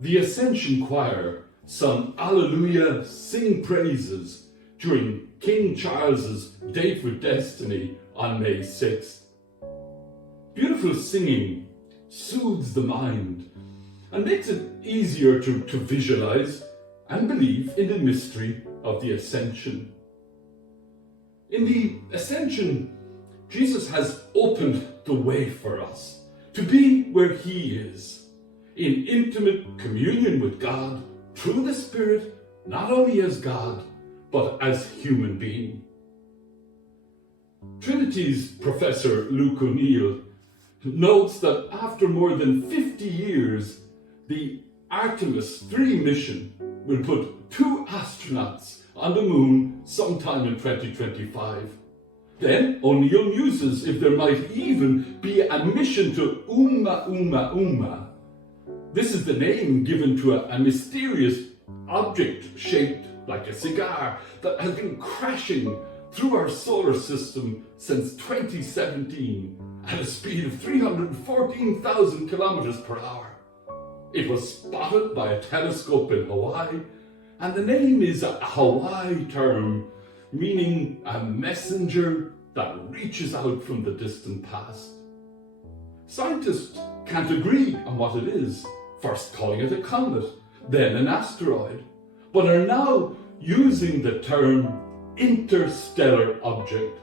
The Asencion choir sung Alleluia, Sing Praises during King Charles's Date with Destiny on May 6th. Beautiful singing soothes the mind and makes it easier to visualize and believe in the mystery of the Ascension. In the Ascension, Jesus has opened the way for us to be where He is, in intimate communion with God through the Spirit, not only as God, but as human being. Trinity's Professor Luke O'Neill notes that after more than 50 years, the Artemis 3 mission will put 2 astronauts on the moon sometime in 2025. Then O'Neill muses if there might even be a mission to Oumuamua. This is the name given to a mysterious object shaped like a cigar that has been crashing through our solar system since 2017 at a speed of 314,000 kilometers per hour. It was spotted by a telescope in Hawaii, and the name is a Hawaii term meaning a messenger that reaches out from the distant past. Scientists can't agree on what it is, first calling it a comet, then an asteroid, but are now using the term interstellar object.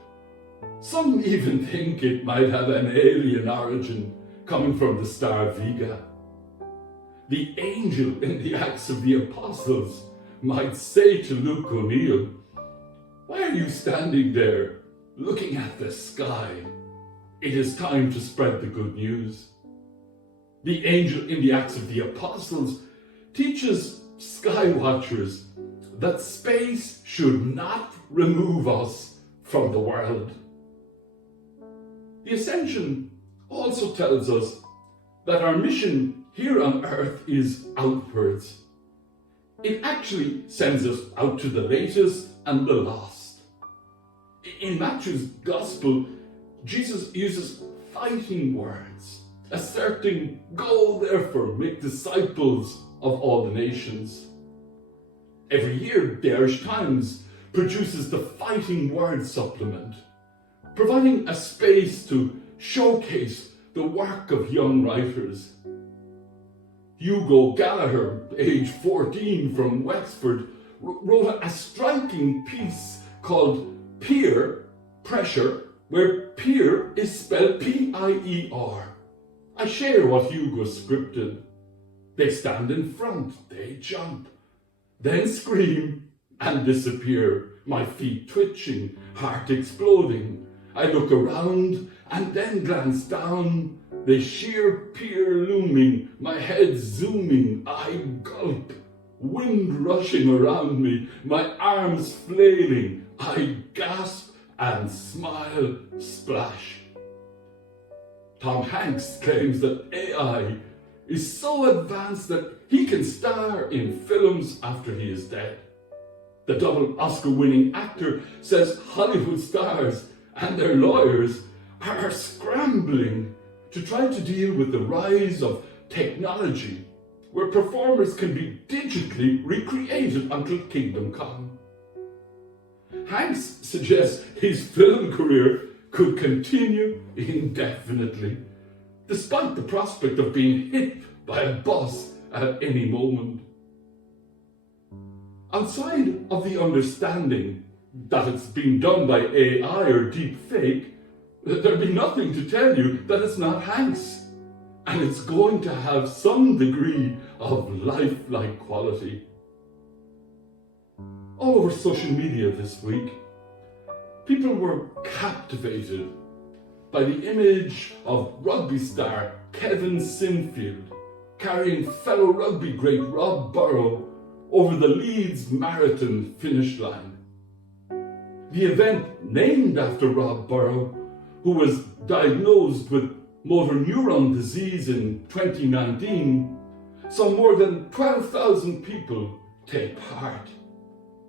Some even think it might have an alien origin coming from the star Vega. The angel in the Acts of the Apostles might say to Luke O'Neill, "Why are you standing there looking at the sky? It is time to spread the good news." The angel in the Acts of the Apostles teaches sky watchers that space should not remove us from the world. The Ascension also tells us that our mission here on earth is outwards. It actually sends us out to the latest and the lost. In Matthew's Gospel, Jesus uses fighting words, asserting, "Go therefore, make disciples of all the nations." Every year, the Irish Times produces the Fighting Words supplement, providing a space to showcase the work of young writers. Hugo Gallagher, age 14 from Wexford, wrote a striking piece called Peer Pressure, where peer is spelled P-I-E-R. I share what Hugo scripted. They stand in front, they jump, then scream and disappear, my feet twitching, heart exploding. I look around and then glance down, they sheer peer looming, my head zooming, I gulp, wind rushing around me, my arms flailing, I gasp and smile, splash. Tom Hanks claims that AI is so advanced that he can star in films after he is dead. The double Oscar-winning actor says Hollywood stars and their lawyers are scrambling to try to deal with the rise of technology where performers can be digitally recreated until kingdom come. Hanks suggests his film career could continue indefinitely, despite the prospect of being hit by a bus at any moment. Outside of the understanding that it's been done by AI or deep fake, there'd be nothing to tell you that it's not Hanks, and it's going to have some degree of lifelike quality. All over social media this week, people were captivated by the image of rugby star Kevin Sinfield carrying fellow rugby great Rob Burrow over the Leeds Marathon finish line. The event, named after Rob Burrow, who was diagnosed with motor neuron disease in 2019, saw more than 12,000 people take part.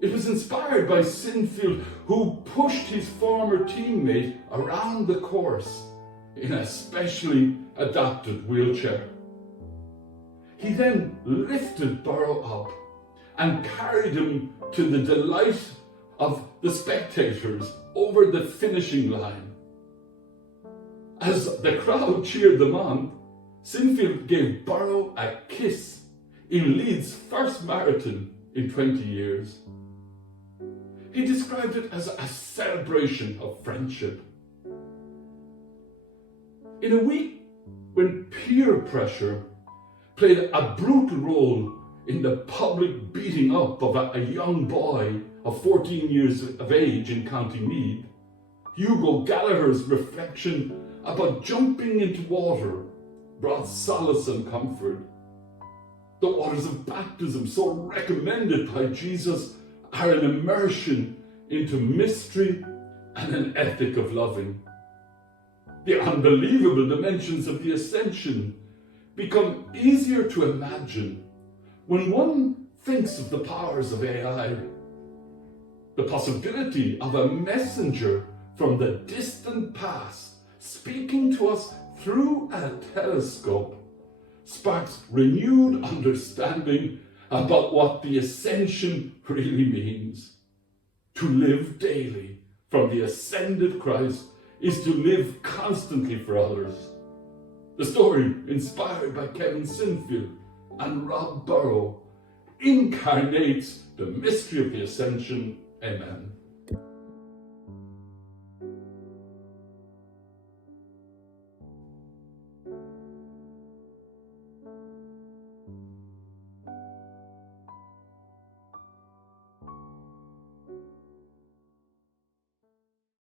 It was inspired by Sinfield, who pushed his former teammate around the course in a specially adapted wheelchair. He then lifted Burrow up and carried him to the delight of the spectators over the finishing line. As the crowd cheered them on, Sinfield gave Burrow a kiss in Leeds' first marathon in 20 years. He described it as a celebration of friendship. In a week when peer pressure played a brutal role in the public beating up of a young boy of 14 years of age in County Meath, Hugo Gallagher's reflection about jumping into water brought solace and comfort. The waters of baptism, so recommended by Jesus, are an immersion into mystery and an ethic of loving. The unbelievable dimensions of the Ascension become easier to imagine when one thinks of the powers of AI. The possibility of a messenger from the distant past speaking to us through a telescope sparks renewed understanding about what the Ascension really means. To live daily from the ascended Christ is to live constantly for others. The story, inspired by Kevin Sinfield and Rob Burrow, incarnates the mystery of the Ascension. Amen.